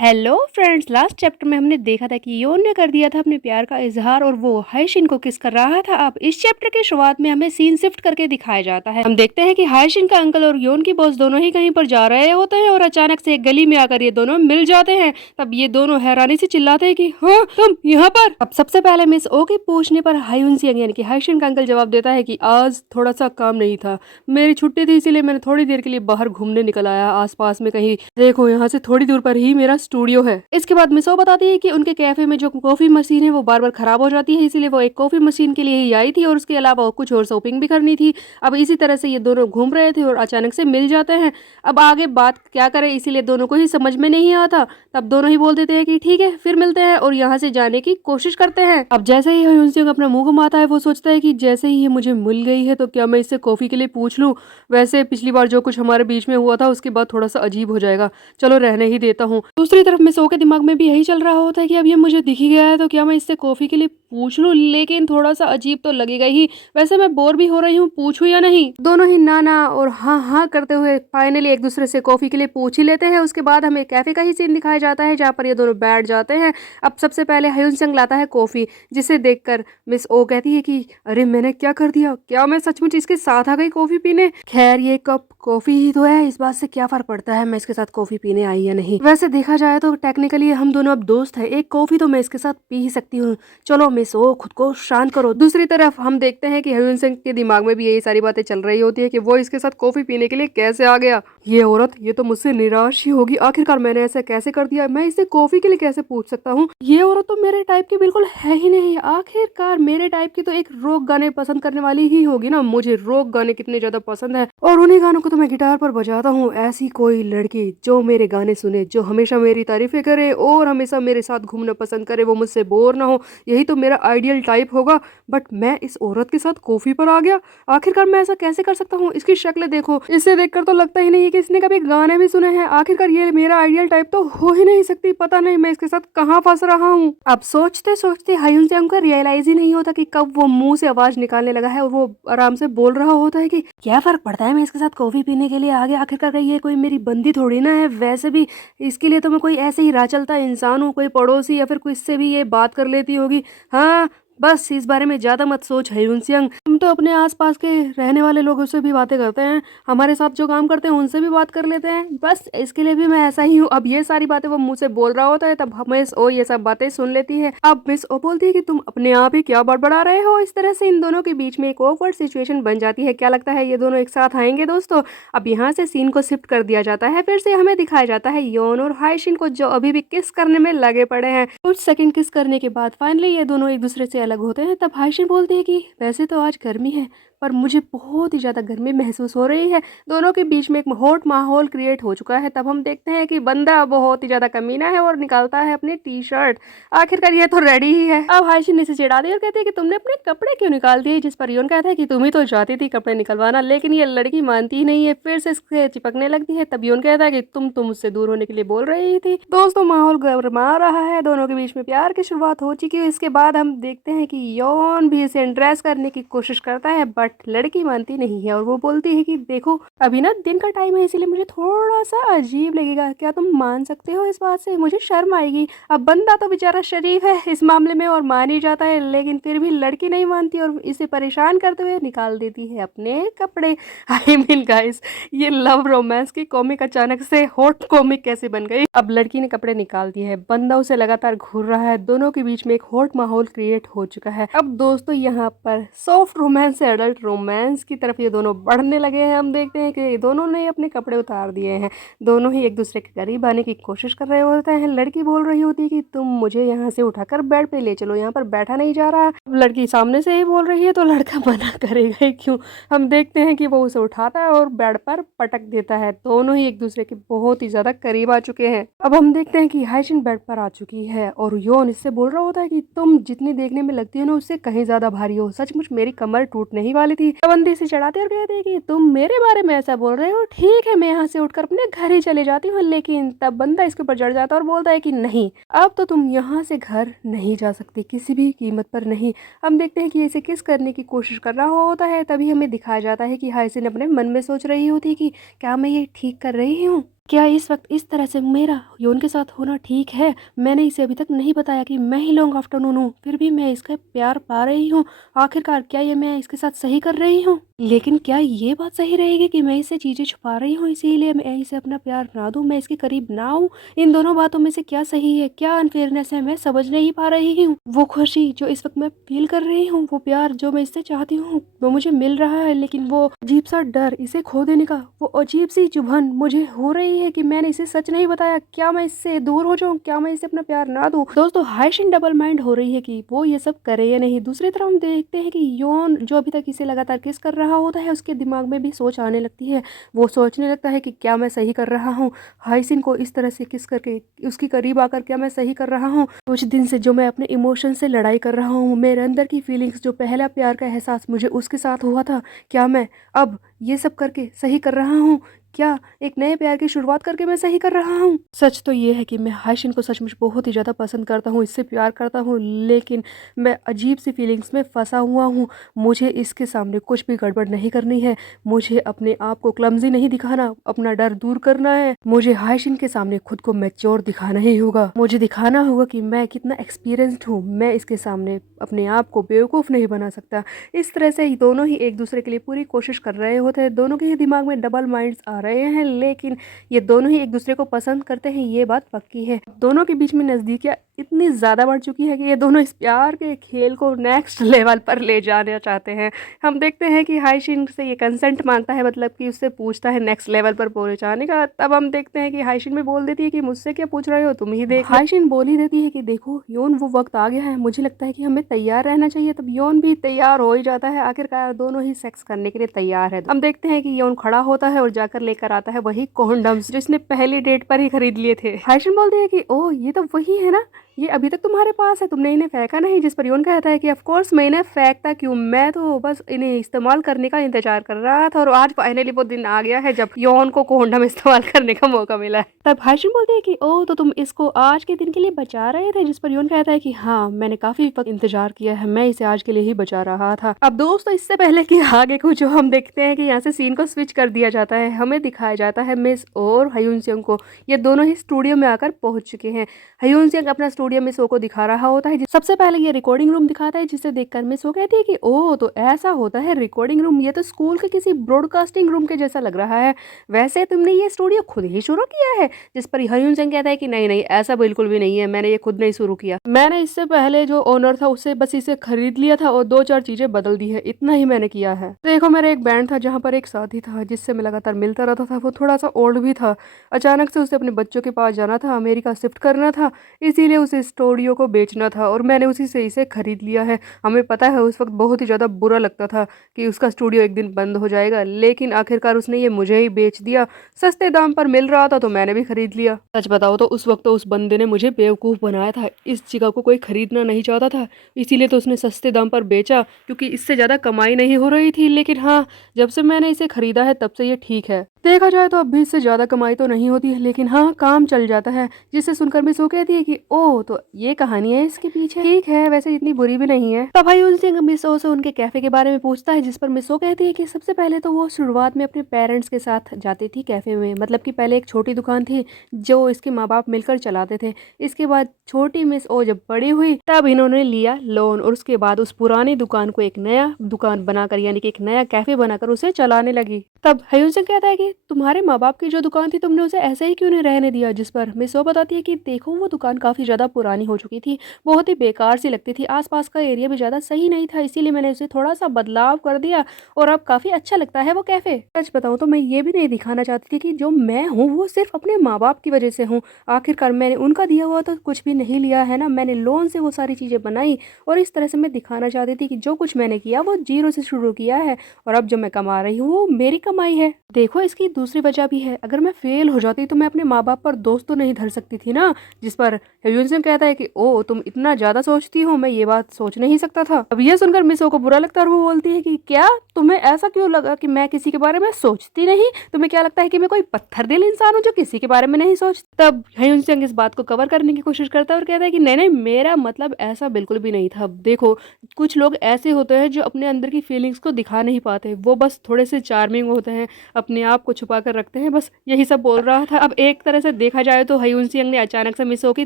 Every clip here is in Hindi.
हेलो फ्रेंड्स, लास्ट चैप्टर में हमने देखा था कि योन ने कर दिया था अपने प्यार का इजहार और वो हायशिन को किस कर रहा था। अब इस चैप्टर की शुरुआत में हमें सीन शिफ्ट करके दिखाया जाता है। हम देखते हैं कि हायशिन का अंकल और योन की बॉस दोनों ही कहीं पर जा रहे होते हैं और अचानक से एक गली में आकर ये दोनों मिल जाते हैं। तब ये दोनों हैरानी से चिल्लाते हैं कि हाँ, तुम यहाँ पर। अब सबसे पहले मिस ओ के पूछने पर हायुन सिंह यानी कि हायशिन का अंकल जवाब देता है कि आज थोड़ा सा काम नहीं था, मेरी छुट्टी थी, इसीलिए मैंने थोड़ी देर के लिए बाहर घूमने निकल आया आसपास में कहीं। देखो, यहाँ से थोड़ी दूर पर ही मेरा स्टूडियो है। इसके बाद मिसो बताती है कि उनके कैफे में जो कॉफी मशीन है वो बार बार खराब हो जाती है, इसीलिए वो एक कॉफी मशीन के लिए ही आई थी और उसके अलावा कुछ और शॉपिंग भी करनी थी। अब इसी तरह से ये दोनों घूम रहे थे और अचानक से मिल जाते हैं। अब आगे बात क्या करें, इसीलिए दोनों को ही समझ में नहीं आता। तब दोनों ही बोल देते हैं कि ठीक है, फिर मिलते हैं और यहाँ से जाने की कोशिश करते हैं। अब जैसे ही ह्यून सिंह अपना मुंह घुमाता है, वो सोचता है कि जैसे ही ये मुझे मिल गई है तो क्या मैं इससे कॉफी के लिए पूछ लूं। वैसे पिछली बार जो कुछ हमारे बीच में हुआ था उसके बाद थोड़ा सा अजीब हो जाएगा, चलो रहने ही देता हूँ। दूसरी तरफ मिसो के दिमाग में भी यही चल रहा होता है कि अब ये मुझे दिख ही गया है तो क्या मैं इससे कॉफी के लिए पूछ लूं, लेकिन थोड़ा सा अजीब तो लगेगा ही। वैसे मैं बोर भी हो रही हूँ, पूछूं या नहीं। दोनों ही ना ना और हाँ हाँ करते हुए फाइनली एक दूसरे से कॉफी के लिए पूछ ही लेते हैं। उसके बाद हमें कैफे का ही सीन दिखाया जाता है जहाँ पर ये दोनों बैठ जाते हैं। अब सबसे पहले ह्यून संग लाता है कॉफी, जिसे देखकर मिस ओ कहती है कि अरे मैंने क्या कर दिया, क्या मैं सचमुच इसके साथ आ गई कॉफी पीने। खैर ये कप कॉफी ही तो है, इस बात से क्या फर्क पड़ता है मैं इसके साथ कॉफी पीने आई या नहीं। वैसे देखा जाए तो टेक्निकली हम दोनों अब दोस्त हैं, एक कॉफी तो मैं इसके साथ पी ही सकती हूँ। चलो मिस ओ, खुद को शांत करो। दूसरी तरफ हम देखते हैं कि ह्यून सिंह के दिमाग में भी यही सारी बातें चल रही होती है कि वो इसके साथ कॉफी पीने के लिए कैसे आ गया। ये औरत, ये तो मुझसे निराश ही होगी, आखिरकार मैंने ऐसा कैसे कर दिया, मैं इसे कॉफी के लिए कैसे पूछ सकता हूँ। ये औरत तो मेरे टाइप की बिल्कुल है ही नहीं, आखिरकार मेरे टाइप की तो एक रॉक गाने पसंद करने वाली ही होगी ना। मुझे रॉक गाने कितने ज्यादा पसंद है और उन्हीं गानों को तो मैं गिटार पर बजाता हूँ। ऐसी कोई लड़की जो मेरे गाने सुने, जो हमेशा मेरी तारीफें करे और हमेशा मेरे साथ घूमना पसंद करे, वो मुझसे बोर ना हो, यही तो मेरा आइडियल टाइप होगा। बट मैं इस औरत के साथ कॉफी पर आ गया, आखिरकार मैं ऐसा कैसे कर सकता हूँ। इसकी शक्ल देखो, इसे देखकर तो लगता ही नहीं है कि इसने कभी गाने भी सुने हैं। आखिरकार ये मेरा आइडियल टाइप तो हो ही नहीं सकती, पता नहीं मैं इसके साथ कहाँ फंस रहा हूँ। अब सोचते सोचते हायुन से हमको रियलाइज ही नहीं होता कि कब वो मुंह से आवाज निकालने लगा है और वो आराम से बोल रहा होता है कि क्या फर्क पड़ता है, मैं इसके साथ कॉफी पीने के लिए आ गया, आखिरकार ये कोई मेरी बंदी थोड़ी ना है। वैसे भी इसके लिए तो मैं कोई ऐसे ही राह चलता इंसान हूँ, कोई पड़ोसी या फिर कोई इससे भी ये बात कर लेती होगी। हाँ, बस इस बारे में ज्यादा मत सोच ह्यून सिंह, हम तो अपने आसपास के रहने वाले लोगों से भी बातें करते हैं, हमारे साथ जो काम करते हैं उनसे भी बात कर लेते हैं, बस इसके लिए भी मैं ऐसा ही हूँ। अब ये सारी बातें वो मुंह से बोल रहा होता है, तब मिस ओ ये सब बातें सुन लेती है। अब मिस ओ बोलती है कि तुम अपने आप ही क्या बड़बड़ा रहे हो। इस तरह से इन दोनों के बीच में एक ऑकवर्ड सिचुएशन बन जाती है। क्या लगता है ये दोनों एक साथ आएंगे दोस्तों। अब यहाँ से सीन को शिफ्ट कर दिया जाता है, फिर से हमें दिखाया जाता है योन और हायशिन को, जो अभी भी किस करने में लगे पड़े हैं। कुछ सेकंड किस करने के बाद फाइनली ये दोनों एक दूसरे से अलग होते हैं। तब हायशिन बोलती है कि वैसे तो आज गर्मी है, पर मुझे बहुत ही ज़्यादा गर्मी महसूस हो रही है। दोनों के बीच में एक हॉट माहौल क्रिएट हो चुका है। तब हम देखते हैं कि बंदा बहुत ही ज़्यादा कमीना है और निकालता है अपनी टी शर्ट। आखिरकार ये तो रेडी ही है। अब हायशिन इसे चिढ़ाती है और कहती है कि तुमने अपने कपड़े क्यों निकाल दिए, जिस पर योन कहता है कि तुम ही तो चाहती थी कपड़े निकलवाना, लेकिन ये लड़की मानती ही नहीं है, फिर से इससे चिपकने लगती है। तब योन कहता है कि तुम तो मुझसे दूर होने के लिए बोल रही थी। दोस्तों माहौल गर्मा रहा है, दोनों के बीच में प्यार की शुरुआत हो चुकी है। इसके बाद हम देखते हैं कि योन भी इसे इम्प्रेस करने की कोशिश करता है, बट लड़की मानती नहीं है और वो बोलती है कि देखो अभी ना दिन का टाइम है, इसीलिए मुझे थोड़ा सा अजीब लगेगा, क्या तुम मान सकते हो इस बात से, मुझे शर्म आएगी। अब बंदा तो बेचारा शरीफ है इस मामले में और मान ही जाता है, लेकिन फिर भी लड़की नहीं मानती और इसे परेशान करते हुए निकाल देती है अपने कपड़े। आई मीन गाइस, ये लव रोमांस की कॉमिक अचानक से हॉट कॉमिक कैसे बन गई। अब लड़की ने कपड़े निकाल दिए हैं, बंदा उसे लगातार घूर रहा है, दोनों के बीच में एक हॉट माहौल क्रिएट हो चुका है। अब दोस्तों यहाँ पर सॉफ्ट रोमांस से एडल्ट रोमांस की तरफ ये दोनों बढ़ने लगे हैं। हम देखते हैं कि दोनों ने अपने कपड़े उतार दिए हैं, दोनों ही एक दूसरे के करीब आने की कोशिश कर रहे होते हैं। लड़की बोल रही होती है कि तुम मुझे यहाँ से उठाकर बेड पे ले चलो, यहाँ पर बैठा नहीं जा रहा। अब लड़की सामने से ही बोल रही है तो लड़का मना करेगा ही क्यों। हम देखते हैं कि वो उसे उठाता है और बेड पर पटक देता है। दोनों ही एक दूसरे के बहुत ही ज्यादा करीब आ चुके हैं। अब हम देखते हैं कि हायशिन बेड पर आ चुकी है और योन इससे बोल रहा होता है कि तुम जितनी देखने में लगती हो ना उससे कहीं ज्यादा भारी हो, सचमुच मेरी कमर टूटने ही वाली थी। बंदी से चढ़ाते और कहते हैं कि तुम मेरे बारे में ऐसा बोल रहे हो, ठीक है मैं यहाँ से उठकर अपने घर ही चले जाती हूँ। लेकिन तब बंदा इसके ऊपर चढ़ जाता है और बोलता है कि नहीं, अब तो तुम यहाँ से घर नहीं जा सकती, किसी भी कीमत पर नहीं। हम देखते हैं कि इसे किस करने की कोशिश कर रहा होता है। तभी हमें दिखाया जाता है कि हायसिन अपने मन में सोच रही होती है कि क्या मैं ये ठीक कर रही हूँ। क्या इस वक्त इस तरह से मेरा योन के साथ होना ठीक है? मैंने इसे अभी तक नहीं बताया कि मैं ही लॉन्ग आफ्टरनून हूँ, फिर भी मैं इसका प्यार पा रही हूँ। आखिरकार क्या ये मैं इसके साथ सही कर रही हूँ? लेकिन क्या ये बात सही रहेगी कि मैं इससे चीज़ें छुपा रही हूँ इसीलिए मैं इसे अपना प्यार ना दूँ, मैं इसके करीब ना आऊँ? इन दोनों बातों में से क्या सही है, क्या अनफेयरनेस है, मैं समझ नहीं पा रही हूँ। वो खुशी जो इस वक्त मैं फील कर रही हूँ, वो प्यार जो मैं इससे चाहती हूँ, वो मुझे मिल रहा है, लेकिन वो अजीब सा डर इसे खो देने का, वो अजीब सी चुभन मुझे हो रही है कि मैंने इसे सच नहीं बताया। क्या मैं इससे दूर हो जाऊं? क्या मैं इसे अपना प्यार ना दूं? दोस्तों, हाइशिन डबल माइंड हो रही है कि वो ये सब करे या नहीं। दूसरी तरफ हम देखते हैं कि योन जो अभी तक इसे लगातार किस कर रहा होता है, उसके दिमाग में भी सोच आने लगती है। वो सोचने लगता है कि क्या मैं सही कर रहा हूँ, हाइसिन को इस तरह से किस करके उसके करीब आकर क्या मैं सही कर रहा हूँ? कुछ दिन से जो मैं अपने इमोशन से लड़ाई कर रहा हूँ, मेरे अंदर की फीलिंग्स, जो पहला प्यार का एहसास मुझे उसके साथ हुआ था, क्या मैं अब ये सब करके सही कर रहा हूँ? क्या एक नए प्यार की शुरुआत करके मैं सही कर रहा हूँ? सच तो ये है कि मैं हाशिन को सचमुच बहुत ही ज़्यादा पसंद करता हूँ, इससे प्यार करता हूँ, लेकिन मैं अजीब सी फीलिंग्स में फंसा हुआ हूँ। मुझे इसके सामने कुछ भी गड़बड़ नहीं करनी है, मुझे अपने आप को क्लमजी नहीं दिखाना, अपना डर दूर करना है। मुझे हाशिन के सामने खुद को मैच्योर दिखाना ही होगा, मुझे दिखाना होगा कि मैं कितना एक्सपीरियंस्ड हूँ। मैं इसके सामने अपने आप को बेवकूफ़ नहीं बना सकता। इस तरह से ही दोनों ही एक दूसरे के लिए पूरी कोशिश कर रहे होते हैं, दोनों के ही दिमाग में डबल माइंड्स आ रहे हैं, लेकिन ये दोनों ही एक दूसरे को पसंद करते हैं, ये बात पक्की है। दोनों के बीच में नज़दीकियाँ इतनी ज़्यादा बढ़ चुकी है कि ये दोनों इस प्यार के खेल को नेक्स्ट लेवल पर ले जाना चाहते हैं। हम देखते हैं कि हाइशिन से ये कंसेंट मांगता है, मतलब कि उससे पूछता है नेक्स्ट लेवल पर पहुंचाने का। तब हम देखते हैं कि हाइशिन भी बोल देती है कि मुझसे क्या पूछ रहे हो, तुम ही देख। हाइशिन बोल ही देती है कि देखो योन, वो वक्त आ गया है, मुझे लगता है कि हमें तैयार रहना चाहिए। तब योन भी तैयार हो ही जाता है, आखिरकार दोनों ही सेक्स करने के लिए तैयार है। हम देखते हैं कि योन खड़ा होता है और जाकर लेकर आता है वही कॉन्डम्स जिसने पहली डेट पर ही खरीद लिए थे। हाइशिन बोलती है कि ओह, ये तो वही है ना, ये अभी तक तुम्हारे पास है, तुमने इन्हें फेंका नहीं? जिस पर योन कहता है कि ऑफ कोर्स मैं इन्हें फेंकता क्यों, मैं तो बस इन्हें इस्तेमाल करने का इंतजार कर रहा था, और आज फाइनली वो दिन आ गया है जब योन को कोंडम इस्तेमाल करने का मौका मिला है। तब हाशिम बोलते हैं कि ओह, तो तुम इसको आज के दिन के लिए बचा रहे थे? जिस पर योन कहता है कि हाँ, मैंने काफी वक्त इंतजार किया है, मैं इसे आज के लिए ही बचा रहा था। अब दोस्तों, इससे पहले कि आगे कुछ जो हम देखते हैं कि यहाँ से सीन को स्विच कर दिया जाता है, हमें दिखाया जाता है मिस और हयून सिंह को। ये दोनों ही स्टूडियो में आकर पहुंच चुके हैं। हयून सिंह अपना स्टूडियो में शो को दिखा रहा होता है। सबसे पहले ये रिकॉर्डिंग रूम दिखाता है, जिसे देखकर मिस वो कहती है कि ओह, तो ऐसा होता है रिकॉर्डिंग रूम, ये तो स्कूल के किसी ब्रॉडकास्टिंग रूम के जैसा लग रहा है। वैसे तुमने ये स्टूडियो खुद ही शुरू किया है? जिस पर हयून सिंह कहता है कि नहीं नहीं, ऐसा बिल्कुल भी नहीं है, मैंने ये खुद नहीं शुरू किया, मैंने इससे पहले जो ओनर था उससे बस इसे खरीद लिया था और 2-4 चीजें बदल दी है, इतना ही मैंने किया है। देखो, मेरा एक बैंड था जहाँ पर एक साथी था जिससे मैं लगातार मिलता रहता था, वो थोड़ा सा ओल्ड भी था। अचानक से उसे अपने बच्चों के पास जाना था, अमेरिका शिफ्ट करना था, इसीलिए उसे स्टूडियो को बेचना था और मैंने उसी से इसे खरीद लिया है। हमें पता है उस वक्त बहुत ही ज़्यादा बुरा लगता था कि उसका स्टूडियो एक दिन बंद हो जाएगा, लेकिन आखिरकार उसने ये मुझे ही बेच दिया। सस्ते दाम पर मिल रहा था तो मैंने भी खरीद लिया। सच बताओ तो उस वक्त तो उस बंदे ने मुझे बेवकूफ़ बनाया था, इस जगह को कोई खरीदना नहीं चाहता था, इसीलिए तो उसने सस्ते दाम पर बेचा, क्योंकि इससे ज़्यादा कमाई नहीं हो रही थी। लेकिन हाँ, जब से मैंने इसे खरीदा है तब से ये ठीक है। देखा जाए तो अब भी इससे ज़्यादा कमाई तो नहीं होती है, लेकिन हाँ, काम चल जाता है। जिसे सुनकर मिस वो कहती है कि ओह, तो ये कहानी है इसके पीछे, ठीक है, वैसे इतनी बुरी भी नहीं है। तब हयून सिंह मिस ओ से उनके कैफे के बारे में पूछता है, जिस पर मिस ओ कहती है कि सबसे पहले तो वो शुरुआत में अपने पेरेंट्स के साथ जाती थी कैफे में, मतलब कि पहले एक छोटी दुकान थी जो इसके माँ बाप मिलकर चलाते थे। इसके बाद छोटी मिस ओ जब बड़ी हुई तब इन्होंने लिया लोन, और उसके बाद उस पुरानी दुकान को एक नया दुकान बनाकर, यानी कि एक नया कैफे बनाकर उसे चलाने लगी। तब हयून सिंह कहता है कि तुम्हारे माँ बाप की जो दुकान थी तुमने उसे ऐसे ही क्यों नहीं रहने दिया? जिस पर मिस ओ बताती है कि देखो, वो दुकान काफ़ी ज़्यादा पुरानी हो चुकी थी, बहुत ही बेकार सी लगती थी, आसपास का एरिया भी ज़्यादा सही नहीं था, इसीलिए मैंने उसे थोड़ा सा बदलाव कर दिया और अब काफ़ी अच्छा लगता है वो कैफ़े। सच बताऊँ तो मैं ये भी नहीं दिखाना चाहती थी कि जो मैं हूँ वो सिर्फ अपने माँ बाप की वजह से हूँ। आखिरकार मैंने उनका दिया हुआ तो कुछ भी नहीं लिया है ना, मैंने लोन से वो सारी चीज़ें बनाई, और इस तरह से मैं दिखाना चाहती थी कि जो कुछ मैंने किया वो जीरो से शुरू किया है, और अब जो मैं कमा रही हूँ वो मेरी कमाई है। देखो, इसकी दूसरी वजह भी है, अगर मैं फेल हो जाती तो मैं अपने माँ बाप पर दोस्त तो नहीं धर सकती थी ना। जिस पर हयून सिंह कहता है कि ओ, तुम इतना ज्यादा सोचती हो, मैं ये बात सोच नहीं सकता था। अब ये सुनकर मिस ओ को बुरा लगता है और वो बोलती है कि क्या तुम्हें ऐसा क्यों लगा कि मैं किसी के बारे में सोचती नहीं? तुम्हें क्या लगता है कि मैं कोई पत्थर दिल इंसान हूँ जो किसी के बारे में नहीं सोचती? तब हयून सिंह इस बात को कवर करने की कोशिश करता है और कहता है कि नहीं नहीं, मेरा मतलब ऐसा बिल्कुल भी नहीं था। देखो, कुछ लोग ऐसे होते हैं जो अपने अंदर की फीलिंग्स को दिखा नहीं पाते, वो बस थोड़े से चार्मिंग होते हैं, अपने आप को छुपा कर रखते हैं, बस यही सब बोल रहा था। अब एक तरह से देखा जाए तो हयून सिंह ने अचानक से मिसो की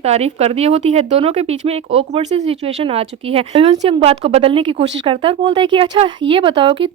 तारीफ कर दी होती है। दोनों के बीच में एक ऑकवर्ड सी सिचुएशन आ चुकी है। हयून सिंह बात को बदलने की कोशिश करता है और बोलता है कि अच्छा ये बताओ कि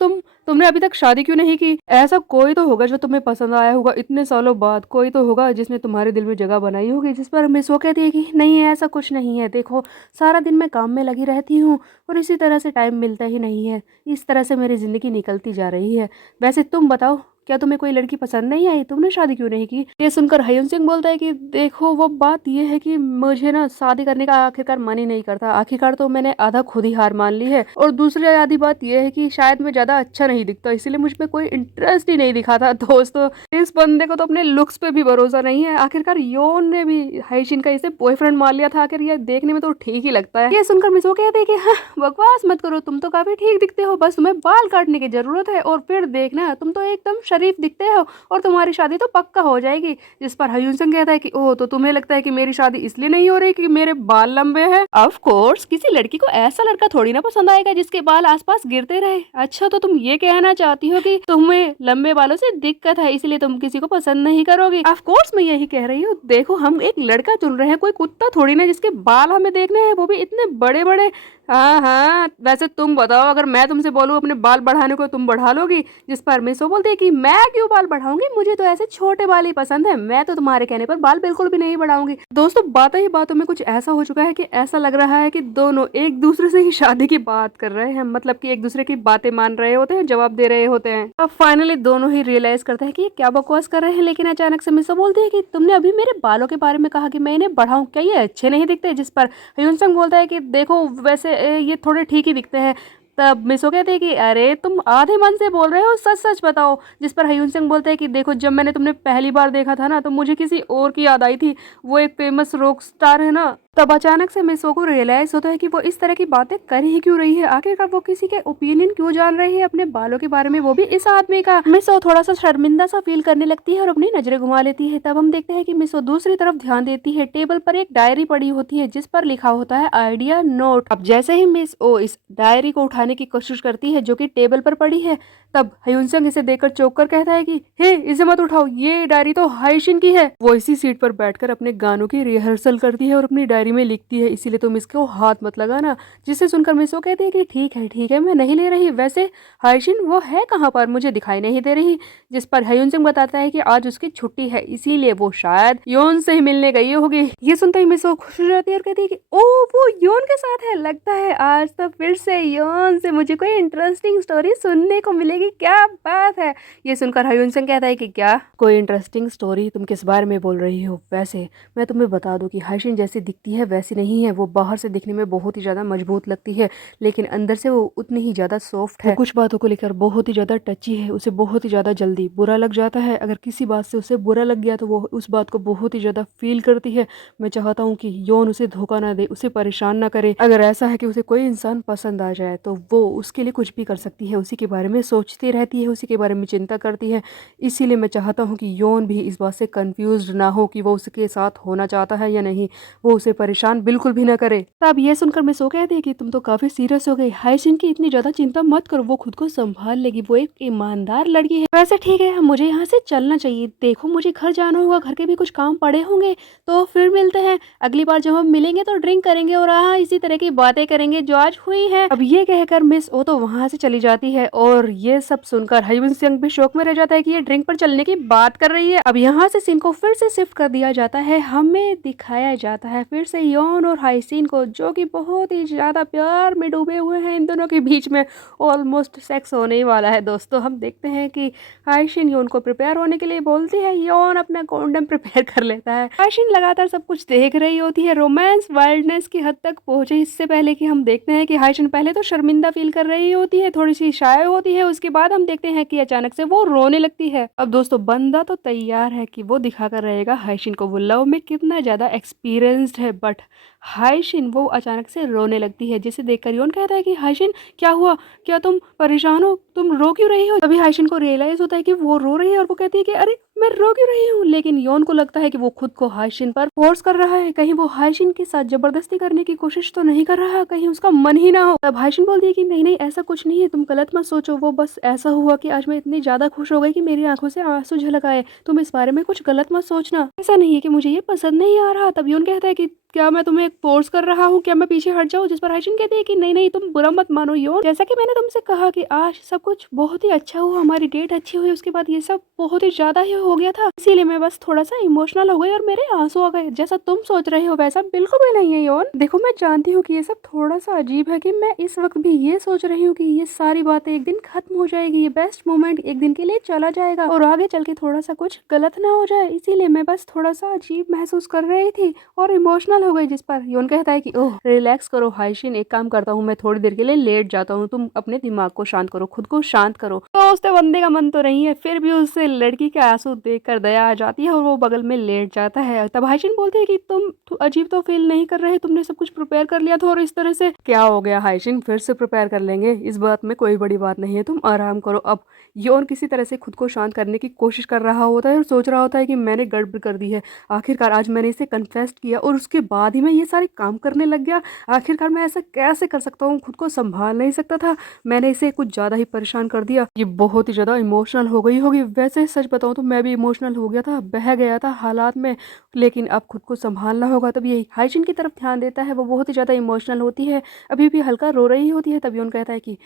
तुमने अभी तक शादी क्यों नहीं की? ऐसा कोई तो होगा जो तुम्हें पसंद आया होगा इतने सालों बाद, कोई तो होगा जिसने तुम्हारे दिल में जगह बनाई होगी। जिस पर मिस वो कहती है कि नहीं ऐसा कुछ नहीं है, देखो सारा दिन मैं काम में लगी रहती हूँ और इसी तरह से टाइम मिलता ही नहीं है, इस तरह से मेरी जिंदगी निकलती जा रही है। वैसे तुम बताओ, क्या तुम्हें कोई लड़की पसंद नहीं आई? तुमने शादी क्यों नहीं की? ये सुनकर हयून सिंह बोलता है कि देखो वो बात ये है कि मुझे ना शादी करने का आखिरकार मन ही नहीं करता। आखिरकार तो मैंने आधा खुद ही हार मान ली है, और दूसरी आधी बात ये है कि शायद मैं ज्यादा अच्छा नहीं दिखता, इसीलिए मुझ में कोई इंटरेस्ट ही नहीं दिखा था। दोस्तों इस बंदे को तो अपने लुक्स पे भी भरोसा नहीं है। आखिरकार योन ने भी हाइशिन का इसे बॉयफ्रेंड मान लिया था। आखिर ये देखने में तो ठीक ही लगता है। ये सुनकर मिसो कहते हैं कि हाँ बकवास मत करो, तुम तो काफी ठीक दिखते हो, बस तुम्हें बाल काटने की जरूरत है और फिर देखना तुम तो एकदम शरीफ दिखते हो और तुम्हारी शादी तो पक्का हो जाएगी। जिस पर हयून सिंह कहता है कि ओह तो तुम्हें लगता है कि मेरी शादी इसलिए नहीं हो रही कि मेरे बाल लंबे हैं? ऑफ कोर्स किसी लड़की को ऐसा लड़का थोड़ी ना पसंद आएगा जिसके बाल आसपास गिरते रहे। अच्छा तो तुम ये कहना चाहती हो कि तुम्हें लंबे बालों से दिक्कत है इसलिए तुम किसी को पसंद नहीं करोगी? ऑफ कोर्स मैं यही कह रही हूँ। देखो हम एक लड़का चुन रहे हैं, कोई कुत्ता थोड़ी ना जिसके बाल हमें देखने हैं, वो भी इतने बड़े बड़े। हाँ हाँ वैसे तुम बताओ, अगर मैं तुमसे बोलूँ अपने बाल बढ़ाने को तुम बढ़ा लोगी? जिस पर मिसो बोलती है कि मैं क्यों बाल बढ़ाऊंगी, मुझे तो ऐसे छोटे बाल ही पसंद है, मैं तो तुम्हारे कहने पर बाल बिल्कुल भी नहीं बढ़ाऊंगी। दोस्तों बातों ही बातों में कुछ ऐसा हो चुका है कि ऐसा लग रहा है कि दोनों एक दूसरे से ही शादी की बात कर रहे हैं, मतलब कि एक दूसरे की बातें मान रहे होते हैं, जवाब दे रहे होते हैं। अब फाइनली दोनों ही रियलाइज करते हैं कि ये क्या बकवास कर रहे हैं। लेकिन अचानक से मिसो बोलती है कि तुमने अभी मेरे बालों के बारे में कहा कि मैं इन्हें बढ़ाऊं, क्या ये अच्छे नहीं दिखते? जिस पर हयून संग बोलता है कि देखो वैसे ये थोड़े ठीक ही दिखते हैं। तब मिसो कहते हैं कि अरे तुम आधे मन से बोल रहे हो, सच सच बताओ। जिस पर हयून सिंह बोलते हैं कि देखो जब मैंने तुमने पहली बार देखा था ना तो मुझे किसी और की याद आई थी, वो एक फेमस रॉक स्टार है ना। तब अचानक से मिसो को रियलाइज होता है कि वो इस तरह की बातें कर ही क्यों रही है, आखिरकार वो किसी के ओपिनियन क्यों जान रही है अपने बालों के बारे में, वो भी इस आदमी का। मिसो थोड़ा सा शर्मिंदा सा फील करने लगती है और अपनी नजरें घुमा लेती है। तब हम देखते हैं कि मिसो दूसरी तरफ ध्यान देती है। टेबल पर एक डायरी पड़ी होती है जिस पर लिखा होता है आइडिया नोट। अब जैसे ही मिस ओ इस डायरी को उठाने की कोशिश करती है जो कि टेबल पर पड़ी है, तब हयून संग इसे देखकर चौंक कर कहता है कि हे इसे मत उठाओ, ये डायरी तो हाइशिन की है। वो इसी सीट पर बैठकर अपने गानों की रिहर्सल करती है और अपनी डायरी में लिखती है, इसीलिए तुम इसको हाथ मत लगाना। जिसे सुनकर मिसो कहती है कि ठीक है मैं नहीं ले रही। वैसे हाइशिन वो है कहाँ पर, मुझे दिखाई नहीं दे रही। जिस पर हयून सिंह बताता है कि आज उसकी छुट्टी है इसीलिए वो शायद योन से ही मिलने गई होगी। ये सुनते ही मिसो खुश हो जाती है और कहती है कि ओ वो योन के साथ है, लगता है आज तो फिर से योन से मुझे कोई इंटरेस्टिंग स्टोरी सुनने को मिलेगी, क्या बात है। ये सुनकर हयून सिंह कहता है कि क्या कोई इंटरेस्टिंग स्टोरी, तुम किस बारे में बोल रही हो? वैसे मैं तुम्हें बता दूं कि हाइशिन जैसी दिखती है वैसी नहीं है, वो बाहर से दिखने में बहुत ही ज्यादा मजबूत लगती है लेकिन अंदर से वो उतनी ही ज्यादा सॉफ्ट है। कुछ बातों को लेकर बहुत ही ज्यादा टची है, उसे बहुत ही ज्यादा जल्दी बुरा लग जाता है। अगर किसी बात से उसे बुरा लग गया तो वो उस बात को बहुत ही ज्यादा फील करती है। मैं चाहता हूँ कि योन उसे धोखा ना दे, उसे परेशान ना करे। अगर ऐसा है कि उसे कोई इंसान पसंद आ जाए तो वो उसके लिए कुछ भी कर सकती है, उसी के बारे में सोचती रहती है, उसी के बारे में चिंता करती है। इसीलिए मैं चाहता हूँ कि योन भी इस बात से कंफ्यूज ना हो कि वो उसके साथ होना चाहता है या नहीं, वो उसे परेशान बिल्कुल भी ना करे। तब ये सुनकर मैं सो कहती है कि तुम तो काफी सीरियस हो गई, हाइशिन की इतनी ज्यादा चिंता मत करो, वो खुद को संभाल लेगी, वो एक ईमानदार लड़की है। वैसे ठीक है मुझे यहाँ से चलना चाहिए, देखो मुझे घर जाना होगा, घर के भी कुछ काम पड़े होंगे, तो फिर मिलते हैं। अगली बार जब हम मिलेंगे तो ड्रिंक करेंगे और हाँ इसी तरह की बातें करेंगे जो आज हुई है। अब ये कहकर मिस ओ तो वहां से चली जाती है और ये सब सुनकर हयून सिंह भी शौक में रह जाता है कि ये ड्रिंक पर चलने की बात कर रही है। अब यहाँ से सीन को फिर से शिफ्ट कर दिया जाता है, हमें दिखाया जाता है फिर से योन और हाइसिन को जो कि बहुत ही ज्यादा प्यार में डूबे हुए हैं। इन दोनों के बीच में ऑलमोस्ट सेक्स होने ही वाला है। दोस्तों हम देखते हैं कि हाइसिन योन को प्रिपेयर होने के लिए बोलती है, योन अपना कॉन्डम प्रिपेयर कर लेता है। हाइसिन लगातार सब कुछ देख रही होती है, रोमांस वाइल्डनेस की हद तक पहुंचे। इससे पहले कि हम देखते हैं कि हाइसिन पहले तो शर्मिंदा फील कर रही होती है, थोड़ी सी शाय होती है, उसके बाद हम देखते हैं कि अचानक से वो रोने लगती है। अब दोस्तों बंदा तो तैयार है कि वो दिखाकर रहेगा हाइसिन को वो लव में कितना ज्यादा एक्सपीरियंस्ड है, बट हाइशिन वो अचानक से रोने लगती है, जिसे देखकर योन कहता है कि हाइशिन क्या हुआ, क्या तुम परेशान हो, तुम रो क्यों रही हो। तभी हाइशिन को रियलाइज होता है कि वो रो रही है और वो कहती है कि अरे मैं रो क्यों रही हूँ। लेकिन योन को लगता है कि वो खुद को हाइशिन पर फोर्स कर रहा है, कहीं वो हाइशिन के साथ जबरदस्ती करने की कोशिश तो नहीं कर रहा, कहीं उसका मन ही ना हो। तब हाइशिन बोलती है कि नहीं नहीं ऐसा कुछ नहीं है, तुम गलत मत सोचो, वो बस ऐसा हुआ कि आज मैं इतनी ज्यादा खुश हो गई कि मेरी आंखों से आंसू झलक आए, तुम इस बारे में कुछ गलत मत सोचना, ऐसा नहीं है कि मुझे ये पसंद नहीं आ रहा। तब योन कहता है कि क्या मैं तुम्हें फोर्स कर रहा हूँ, क्या मैं पीछे हट जाऊँ। जिस पर हाइशिन कहती है कि नहीं नहीं तुम बुरा मत मानो योन, जैसा कि मैंने तुमसे कहा कि आज सब कुछ बहुत ही अच्छा हुआ, हमारी डेट अच्छी हुई, उसके बाद ये सब बहुत ही ज्यादा ही हो गया था, इसीलिए मैं बस थोड़ा सा इमोशनल हो गई और मेरे आंसू आ गए। जैसा तुम सोच रहे हो वैसा बिल्कुल भी नहीं है योन। देखो मैं जानती हूँ कि ये सब थोड़ा सा अजीब है कि मैं इस वक्त भी ये सोच रही हूँ कि ये सारी बातें एक दिन खत्म हो जाएगी, ये बेस्ट मोमेंट एक दिन के लिए चला जाएगा और आगे चल के थोड़ा सा कुछ गलत ना हो जाए, इसीलिए मैं बस थोड़ा सा अजीब महसूस कर रही थी और इमोशनल हो गई। जिस पर योन कहता है कि ओह रिलैक्स करो हाइशिन, एक काम करता हूँ मैं थोड़ी देर के लिए लेट जाता हूँ, तुम अपने दिमाग को शांत करो, खुद को शांत करो। तो उसके बंदे का मन तो नहीं है, फिर भी उससे लड़की के आंसू देखकर दया आ जाती है और वो बगल में लेट जाता है। तब हाइशिन बोलती है कि तुम अजीब तो फील नहीं कर रहे, तुमने सब कुछ प्रिपेयर कर लिया था और इस तरह से क्या हो गया हाइशिन, फिर से प्रिपेयर कर लेंगे, इस बात में कोई बड़ी बात नहीं है, तुम आराम करो। अब योन किसी तरह से खुद को शांत करने की कोशिश कर रहा होता है और सोच रहा होता है कि मैंने गड़बड़ कर दी है, आखिरकार आज मैंने इसे कन्फेस्ट किया और उसके बाद ही मैं ये सारे काम करने लग गया, आखिरकार मैं ऐसा कैसे कर सकता हूँ, खुद को संभाल नहीं सकता था, मैंने इसे कुछ ज्यादा ही परेशान कर दिया, ये बहुत ही ज्यादा इमोशनल हो गई होगी। वैसे सच बताऊं तो मैं भी इमोशनल हो गया था, बह गया था हालात में, लेकिन अब खुद को संभालना होगा। तब ये हाइजीन की तरफ ध्यान देता है, वो बहुत ही ज्यादा इमोशनल होती है, अभी भी हल्का रो रही होती है। तभी उन कहता है कि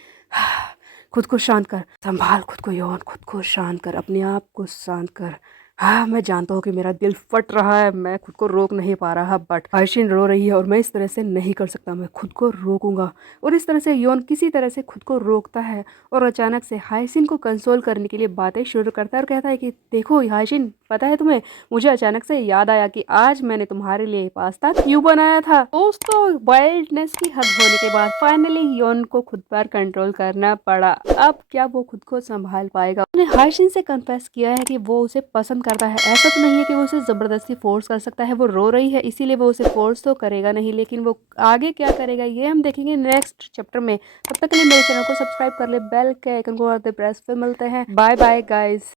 खुद को शांत कर, संभाल खुद को यौन, खुद को शांत कर, अपने आप को शांत कर। हाँ मैं जानता हूँ कि मेरा दिल फट रहा है, मैं खुद को रोक नहीं पा रहा, बट आयशीन रो रही है और मैं इस तरह से नहीं कर सकता, मैं खुद को रोकूंगा। और इस तरह से योन किसी तरह से खुद को रोकता है और अचानक से हाइसिन को कंसोल करने के लिए बातें शुरू करता है और कहता है कि देखो हाइसिन, पता है तुम्हें, मुझे अचानक से याद आया कि आज मैंने तुम्हारे लिए पास्ता क्यों बनाया था। दोस्तों वाइल्डनेस की हद होने के बाद फाइनली योन को खुद पर कंट्रोल करना पड़ा। अब क्या वो खुद को संभाल पाएगा। उसने हाइशिन से कन्फेस किया है कि वो उसे पसंद करता है, ऐसा तो नहीं है कि वो उसे जबरदस्ती फोर्स कर सकता है, वो रो रही है इसीलिए वो उसे फोर्स तो करेगा नहीं, लेकिन वो आगे क्या करेगा ये हम देखेंगे नेक्स्ट चैप्टर में। तब तक के लिए मेरे चैनल को सब्सक्राइब कर ले, बेल के आइकन को प्रेस पे। मिलते हैं, बाय बाय गाइस।